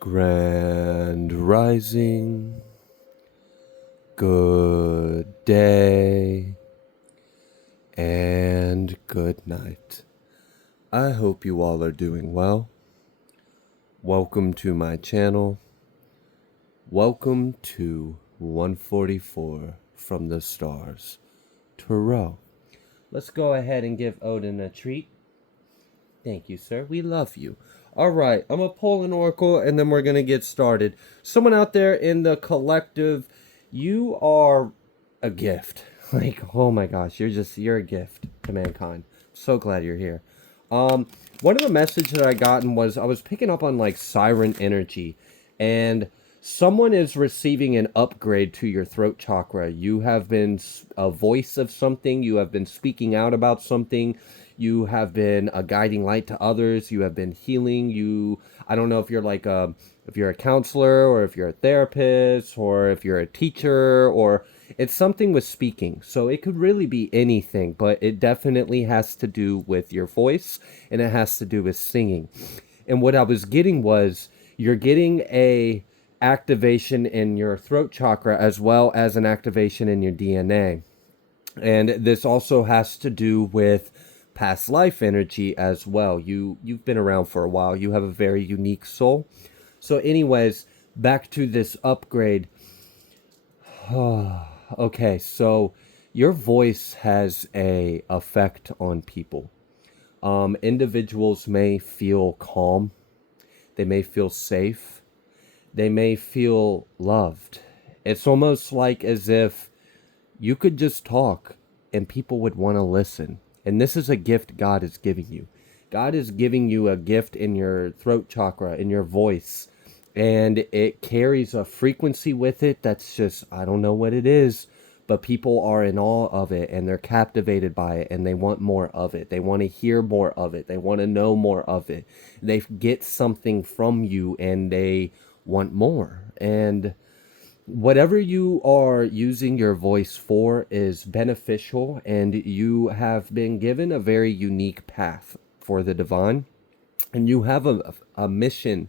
Grand Rising, good day, and good night. I hope you all are doing well. Welcome to my channel. Welcome to 144 from the stars, Tarot. Let's go ahead and give Odin a treat. Thank you, sir. We love you. All right, I'm going to pull an oracle and then we're going to get started. Someone out there in the collective, you are a gift. Like, oh my gosh, you're a gift to mankind. So glad you're here. One of the messages that I gotten was I was picking up on like siren energy, and someone is receiving an upgrade to your throat chakra. You have been a voice of something. You have been speaking out about something. You have been a guiding light to others. You have been healing. I don't know if you're like if you're a counselor or if you're a therapist or if you're a teacher, or it's something with speaking. So it could really be anything, but it definitely has to do with your voice and it has to do with singing. And what I was getting was you're getting a activation in your throat chakra as well as an activation in your DNA. And this also has to do with past life energy as well. You've been around for a while. You have a very unique soul. So anyways, back to this upgrade. Okay, so your voice has a effect on people. Individuals may feel calm. They may feel safe. They may feel loved. It's almost like as if you could just talk and people would want to listen. And this is a gift God is giving you. God is giving you a gift in your throat chakra, in your voice. And it carries a frequency with it that's just, I don't know what it is, but people are in awe of it and they're captivated by it and they want more of it. They want to hear more of it. They want to know more of it. They get something from you and they want more. And whatever you are using your voice for is beneficial, and you have been given a very unique path for the divine, and you have a mission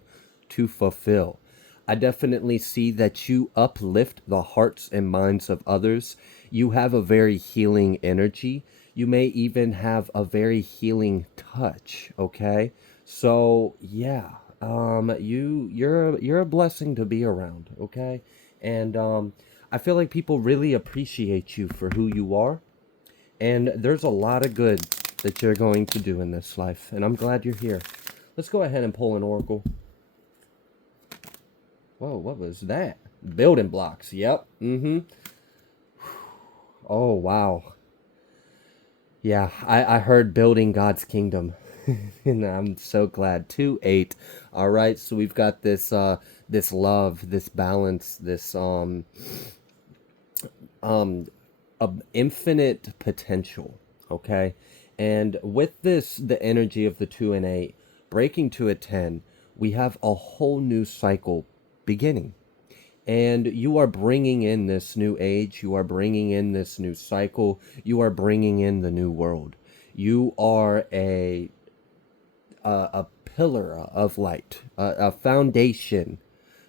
to fulfill. I definitely see that you uplift the hearts and minds of others. You have a very healing energy. You may even have a very healing touch, okay? So, yeah, you're a blessing to be around, okay? And I feel like people really appreciate you for who you are. And there's a lot of good that you're going to do in this life. And I'm glad you're here. Let's go ahead and pull an oracle. Whoa, what was that? Building blocks. Yep. Mm-hmm. Oh, wow. Yeah, I heard building God's kingdom. And I'm so glad. 2-8. All right, so we've got this love, this balance, this infinite potential, okay? And with this, the energy of the 2 and 8 breaking to a 10, we have a whole new cycle beginning. And you are bringing in this new age, you are bringing in this new cycle, you are bringing in the new world. You are a pillar of light, a foundation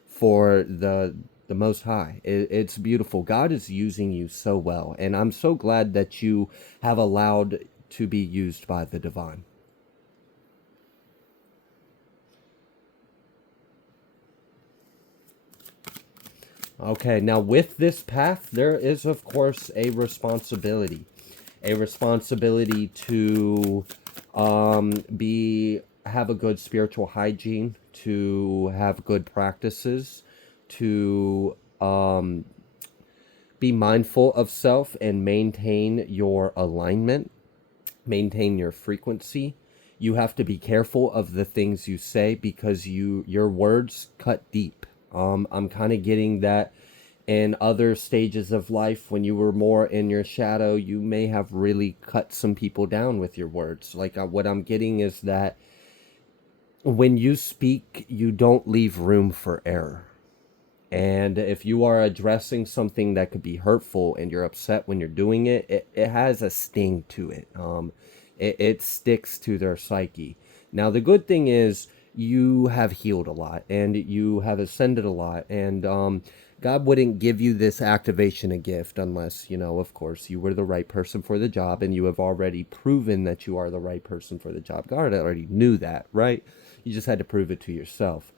for the Most High. It's beautiful. God is using you so well, and I'm so glad that you have allowed to be used by the divine. Okay, now with this path, there is of course a responsibility to have a good spiritual hygiene, to have good practices, to be mindful of self and maintain your alignment, maintain your frequency. You have to be careful of the things you say because your words cut deep. I'm kind of getting that in other stages of life when you were more in your shadow, you may have really cut some people down with your words. Like what I'm getting is that when you speak, you don't leave room for error. And if you are addressing something that could be hurtful and you're upset when you're doing it, it has a sting to it. It sticks to their psyche. Now, the good thing is you have healed a lot and you have ascended a lot. And God wouldn't give you this activation a gift unless, of course, you were the right person for the job and you have already proven that you are the right person for the job. God already knew that, right? You just had to prove it to yourself.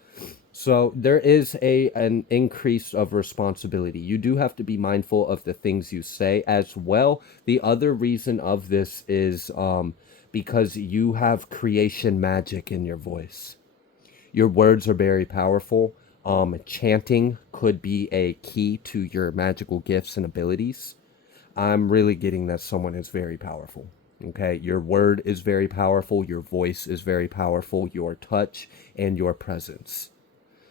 So there is an increase of responsibility. You do have to be mindful of the things you say as well. The other reason of this is because you have creation magic in your voice. Your words are very powerful. Chanting could be a key to your magical gifts and abilities. I'm really getting that someone is very powerful. Okay, your word is very powerful. Your voice is very powerful. Your touch and your presence.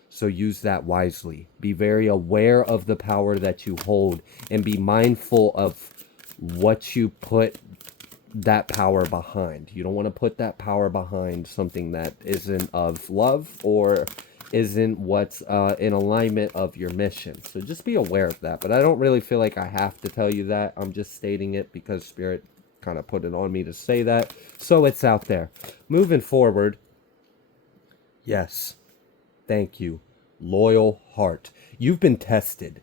So use that wisely. Be very aware of the power that you hold and be mindful of what you put that power behind. You don't want to put that power behind something that isn't of love or isn't what's in alignment of your mission. So just be aware of that. But I don't really feel like I have to tell you that. I'm just stating it because Spirit kind of put it on me to say that. So it's out there. Moving forward. Yes. Thank you. Loyal heart. You've been tested.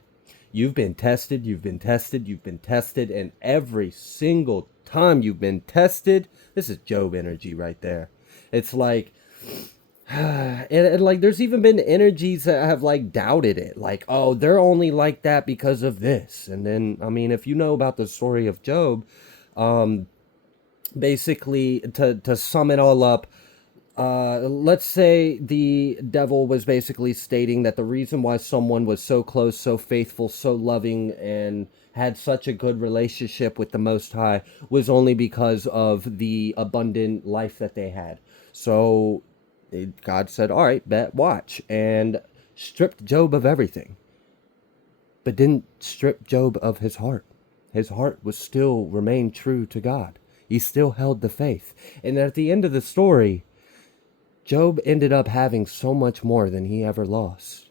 You've been tested. You've been tested. You've been tested. And every single time you've been tested, this is Job energy right there. It's like, and like there's even been energies that have like doubted it. Like, oh, they're only like that because of this. And then, I mean, if you know about the story of Job, basically to sum it all up, let's say the devil was basically stating that the reason why someone was so close, so faithful, so loving, and had such a good relationship with the Most High was only because of the abundant life that they had. So God said, all right, bet, watch, and stripped Job of everything, but didn't strip Job of his heart. His heart was still remained true to God. He still held the faith. And at the end of the story, Job ended up having so much more than he ever lost.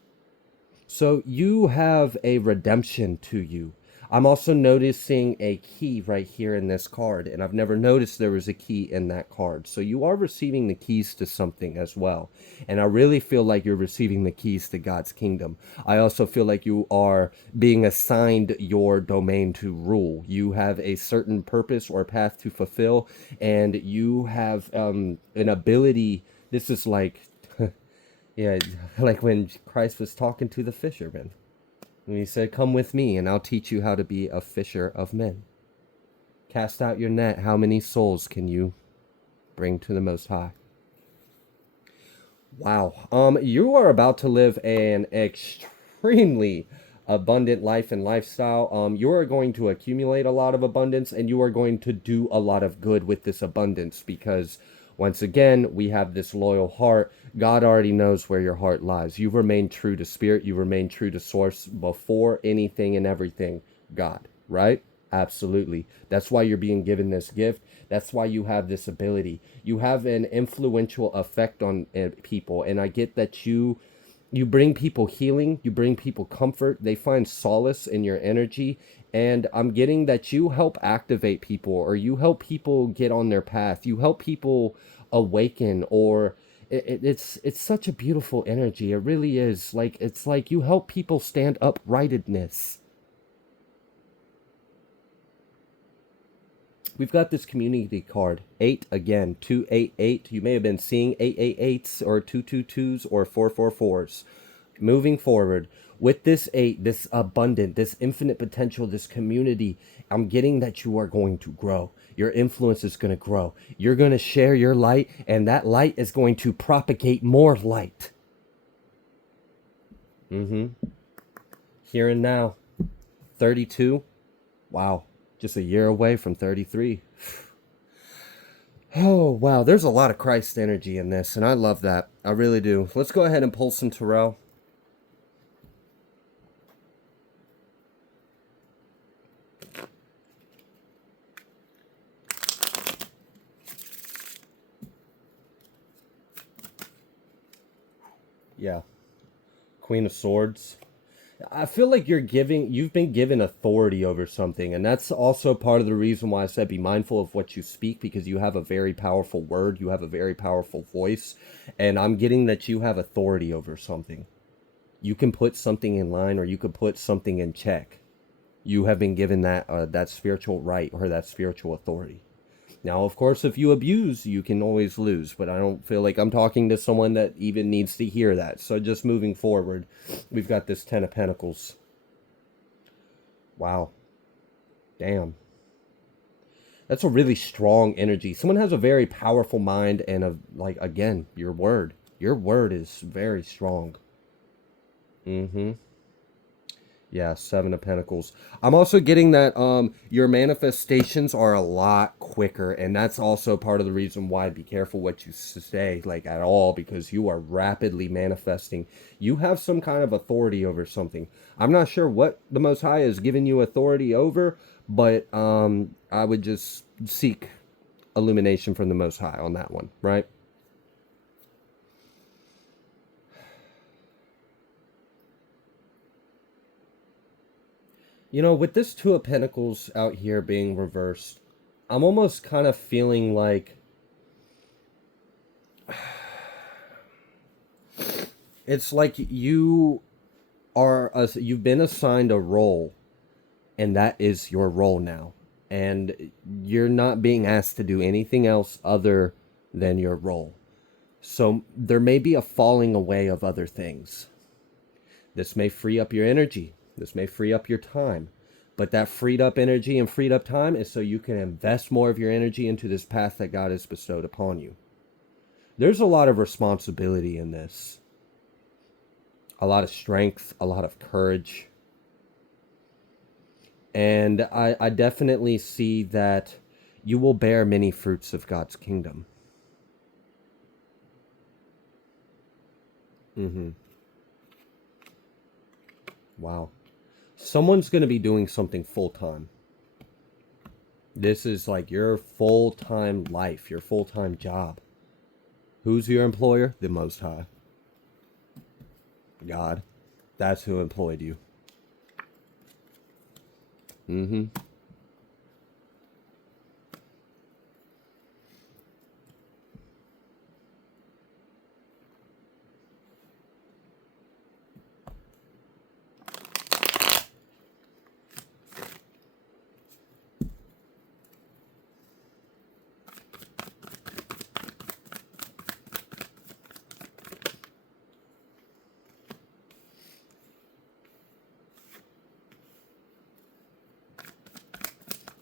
So you have a redemption to you. I'm also noticing a key right here in this card, and I've never noticed there was a key in that card. So you are receiving the keys to something as well. And I really feel like you're receiving the keys to God's kingdom. I also feel like you are being assigned your domain to rule. You have a certain purpose or path to fulfill, and you have an ability. This is like, yeah, like when Christ was talking to the fishermen. And he said, come with me and I'll teach you how to be a fisher of men. Cast out your net. How many souls can you bring to the Most High? Wow. You are about to live an extremely abundant life and lifestyle. You are going to accumulate a lot of abundance and you are going to do a lot of good with this abundance because once again, we have this loyal heart. God already knows where your heart lies. You remain true to spirit. You remain true to source before anything and everything. God, right? Absolutely. That's why you're being given this gift. That's why you have this ability. You have an influential effect on people. And I get that you bring people healing, you bring people comfort, they find solace in your energy, and I'm getting that you help activate people or you help people get on their path, you help people awaken, or it's such a beautiful energy. It really is. Like, it's like you help people stand uprightedness. We've got this community card, 8 again, 288. You may have been seeing 888s or 222s or 444s. Moving forward, with this 8, this abundant, this infinite potential, this community, I'm getting that you are going to grow. Your influence is going to grow. You're going to share your light, and that light is going to propagate more light. Here and now, 32. Wow. Just a year away from 33. Oh, wow. There's a lot of Christ energy in this, and I love that. I really do. Let's go ahead and pull some Terrell. Yeah. Queen of Swords. I feel like you've been given authority over something, and that's also part of the reason why I said be mindful of what you speak, because you have a very powerful word, you have a very powerful voice, and I'm getting that you have authority over something. You can put something in line, or you could put something in check. You have been given that spiritual right or that spiritual authority. Now, of course, if you abuse, you can always lose, but I don't feel like I'm talking to someone that even needs to hear that. So just moving forward, we've got this Ten of Pentacles. Wow. Damn. That's a really strong energy. Someone has a very powerful mind and again, your word. Your word is very strong. Mm-hmm. Yeah, Seven of Pentacles. I'm also getting that your manifestations are a lot quicker, and that's also part of the reason why be careful what you say, like at all, because you are rapidly manifesting. You have some kind of authority over something. I'm not sure what the Most High has given you authority over, but I would just seek illumination from the Most High on that one, right? You know, with this Two of Pentacles out here being reversed, I'm almost kind of feeling like it's like you've been assigned a role, and that is your role now, and you're not being asked to do anything else other than your role. So there may be a falling away of other things. This may free up your energy, this may free up your time, but that freed up energy and freed up time is so you can invest more of your energy into this path that God has bestowed upon you. There's a lot of responsibility in this, a lot of strength, a lot of courage. And I definitely see that you will bear many fruits of God's kingdom. Mm-hmm. Wow. Someone's going to be doing something full time. This is like your full time life, your full time job. Who's your employer? The Most High. God. That's who employed you. Mm-hmm.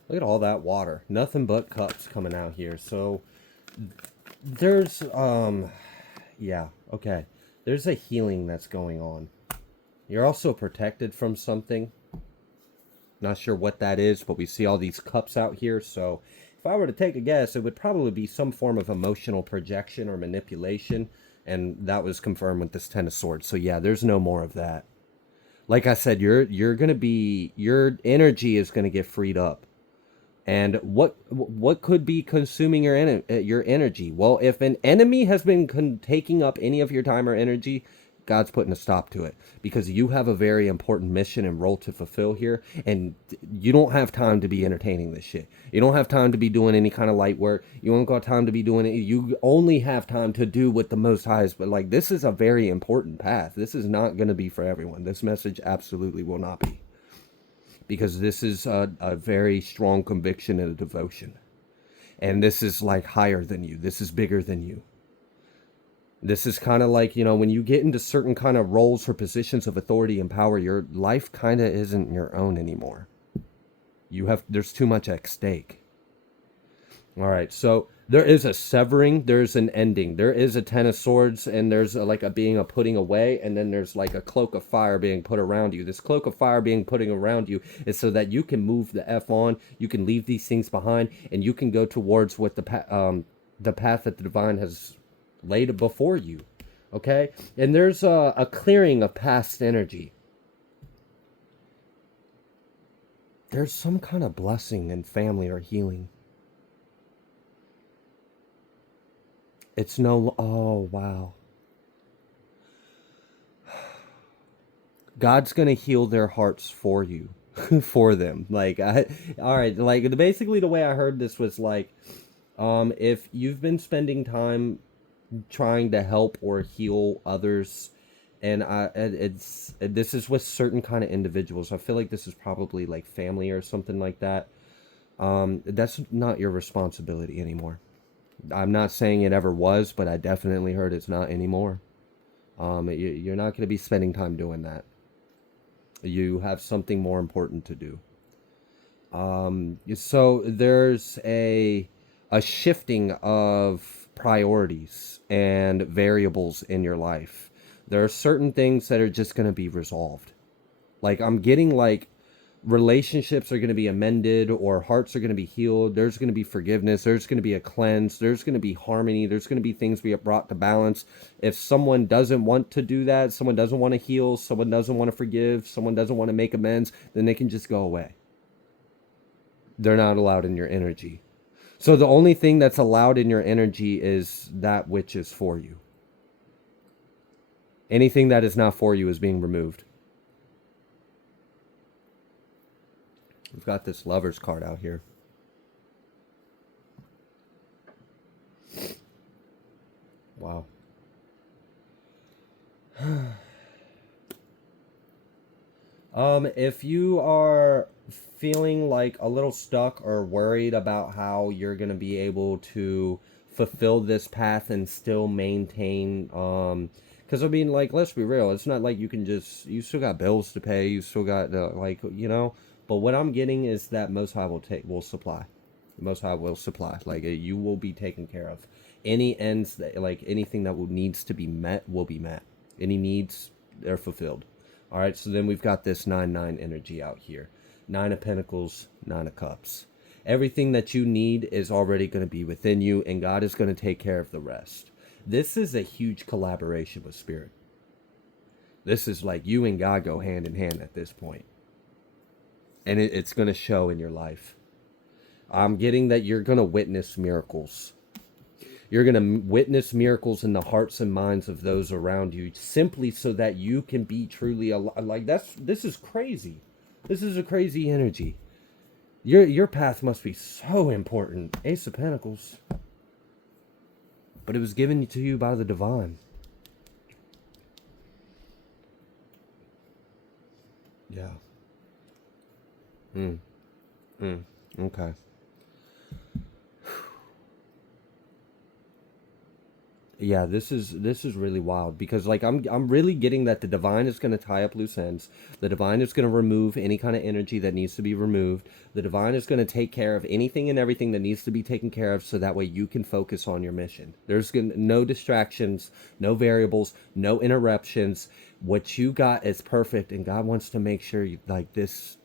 Look at all that water. Nothing but cups coming out here. So there's yeah, okay. There's a healing that's going on. You're also protected from something. Not sure what that is, but we see all these cups out here. So if I were to take a guess, it would probably be some form of emotional projection or manipulation. And that was confirmed with this Ten of Swords. So yeah, there's no more of that. Like I said, you're gonna be, your energy is gonna get freed up. And what could be consuming your energy? Well, if an enemy has been taking up any of your time or energy, God's putting a stop to it, because you have a very important mission and role to fulfill here, and you don't have time to be entertaining this shit. You don't have time to be doing any kind of light work. You don't got time to be doing it. You only have time to do what the Most High is. But like, this is a very important path. This is not going to be for everyone. This message absolutely will not be, because this is a very strong conviction and a devotion. And this is like higher than you. This is bigger than you. This is kind of like, when you get into certain kind of roles or positions of authority and power, your life kind of isn't your own anymore. There's too much at stake. All right, so there is a severing, there's an ending. There is a Ten of Swords, and there's like a putting away, and then there's like a cloak of fire being put around you. This cloak of fire being putting around you is so that you can move the F on, you can leave these things behind, and you can go towards what the path that the divine has laid before you. Okay? And there's a clearing of past energy. There's some kind of blessing in family or healing. Oh, wow. God's going to heal their hearts for you, for them. All right, like basically the way I heard this was like, if you've been spending time trying to help or heal others, and this is with certain kind of individuals. I feel like this is probably like family or something like that. That's not your responsibility anymore. I'm not saying it ever was, but I definitely heard it's not anymore. You're not going to be spending time doing that. You have something more important to do. So there's a shifting of priorities and variables in your life. There are certain things that are just going to be resolved. Like I'm getting like relationships are going to be amended or hearts are going to be healed. There's going to be forgiveness. There's going to be a cleanse. There's going to be harmony. There's going to be things we have brought to balance. If someone doesn't want to do that, someone doesn't want to heal, someone doesn't want to forgive, someone doesn't want to make amends, then they can just go away. They're not allowed in your energy. So the only thing that's allowed in your energy is that which is for you. Anything that is not for you is being removed. We've got this Lover's card out here. Wow. If you are feeling like a little stuck or worried about how you're going to be able to fulfill this path and still maintain, because I mean, like, let's be real, it's not like you can just, you still got bills to pay, you still got, like, you know, but what I'm getting is that Most High will supply. Most High will supply. Like, you will be taken care of. Any ends, that, like, anything that needs to be met will be met. Any needs, they're fulfilled. All right, so then we've got this 9-9 energy out here. 9 of Pentacles, 9 of Cups. Everything that you need is already going to be within you, and God is going to take care of the rest. This is a huge collaboration with Spirit. This is like you and God go hand in hand at this point. And it's going to show in your life. I'm getting that you're going to witness miracles. You're going to witness miracles in the hearts and minds of those around you, simply so that you can be truly alive. Like this is crazy. This is a crazy energy. Your path must be so important. Ace of Pentacles. But it was given to you by the divine. Yeah. Okay. Yeah, this is really wild, because like I'm really getting that the divine is going to tie up loose ends. The divine is going to remove any kind of energy that needs to be removed. The divine is going to take care of anything and everything that needs to be taken care of, so that way you can focus on your mission. There's no distractions, no variables, no interruptions. What you got is perfect, and God wants to make sure you, like this,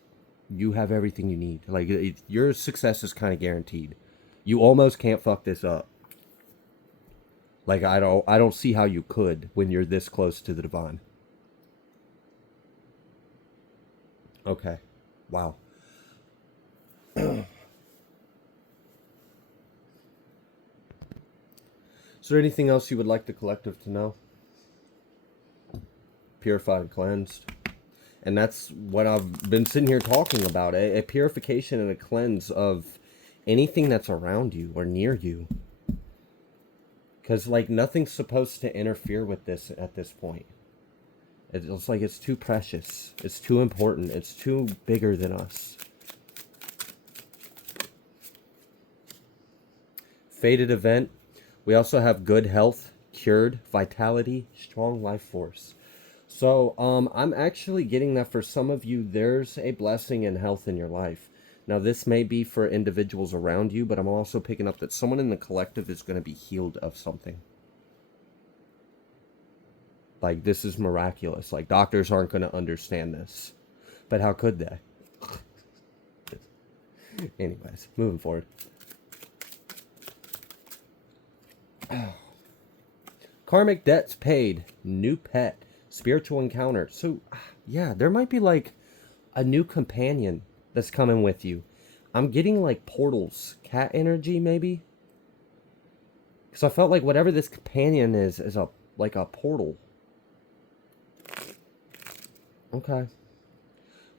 you have everything you need. Like your success is kind of guaranteed. You almost can't fuck this up. Like I don't see how you could when you're this close to the divine. Okay. Wow. Is there anything else you would like the collective to know? Purified and cleansed. And that's what I've been sitting here talking about. A purification and a cleanse of anything that's around you or near you. Because, like, nothing's supposed to interfere with this at this point. It's like it's too precious. It's too important. It's too bigger than us. Fated event. We also have good health, cured, vitality, strong life force. So, I'm actually getting that for some of you, there's a blessing in health in your life. Now, this may be for individuals around you, but I'm also picking up that someone in the collective is going to be healed of something. Like, this is miraculous. Like, doctors aren't going to understand this. But how could they? Anyways, moving forward. Karmic debts paid. New pet. Spiritual encounter. So, yeah, there might be, like, a new companion that's coming with you. I'm getting, like, portals. Cat energy, maybe? Because I felt like whatever this companion is a, like, a portal. Okay.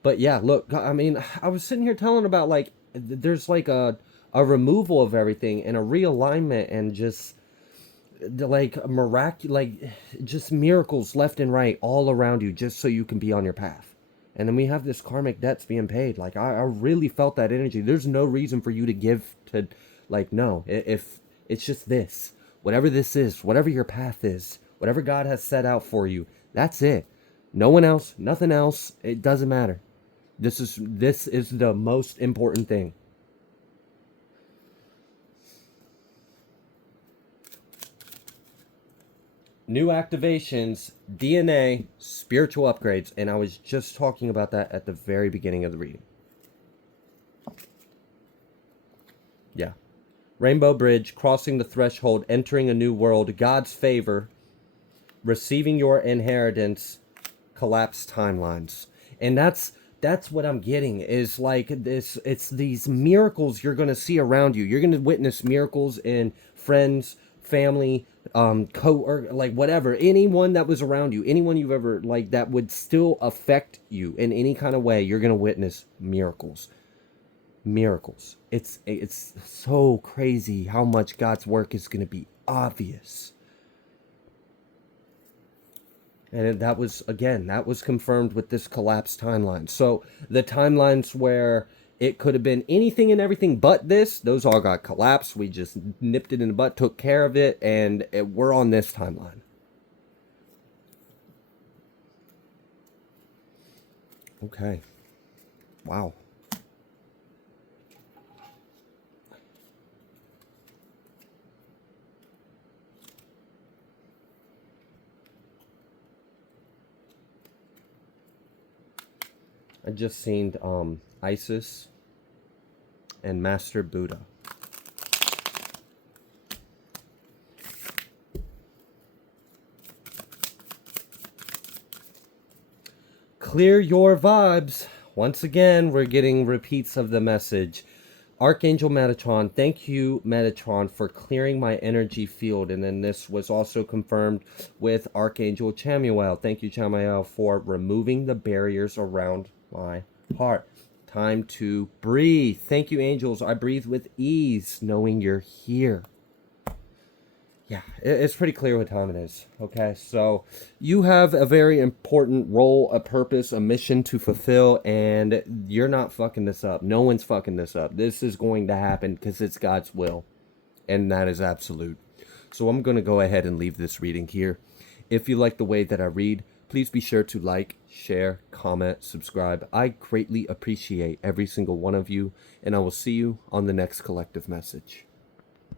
But yeah, look, I mean, I was sitting here telling about like there's like a removal of everything and a realignment and just like like just miracles left and right all around you just so you can be on your path. And then we have this karmic debts being paid. Like I really felt that energy. There's no reason for you to give to, like, no. If it's just this, whatever this is, whatever your path is, whatever God has set out for you, that's it. No one else, nothing else. It doesn't matter. This is the most important thing. New activations, DNA, spiritual upgrades, and I was just talking about that at the very beginning of the reading. Yeah. Rainbow Bridge, crossing the threshold, entering a new world, God's favor, receiving your inheritance, collapsed timelines. And that's what I'm getting is like this. It's these miracles you're going to see around you. You're going to witness miracles in friends, family, or like whatever, anyone that was around you, anyone you've ever like that would still affect you in any kind of way. You're going to witness miracles. It's so crazy how much God's work is going to be obvious. And that was, again, that was confirmed with this collapsed timeline. So the timelines where it could have been anything and everything but this, those all got collapsed. We just nipped it in the butt, took care of it, and we're on this timeline. Okay. Wow. I just seen Isis and Master Buddha. Clear your vibes. Once again, we're getting repeats of the message. Archangel Metatron, thank you, Metatron, for clearing my energy field. And then this was also confirmed with Archangel Chamuel. Thank you, Chamuel, for removing the barriers around my heart. Time to breathe. Thank you, angels. I breathe with ease, knowing you're here. Yeah, it's pretty clear what time it is. Okay, so you have a very important role, a purpose, a mission to fulfill, and you're not fucking this up. No one's fucking this up. This is going to happen because it's God's will, and that is absolute. So I'm going to go ahead and leave this reading here. If you like the way that I read, please be sure to like, share, comment, subscribe. I greatly appreciate every single one of you, and I will see you on the next collective message.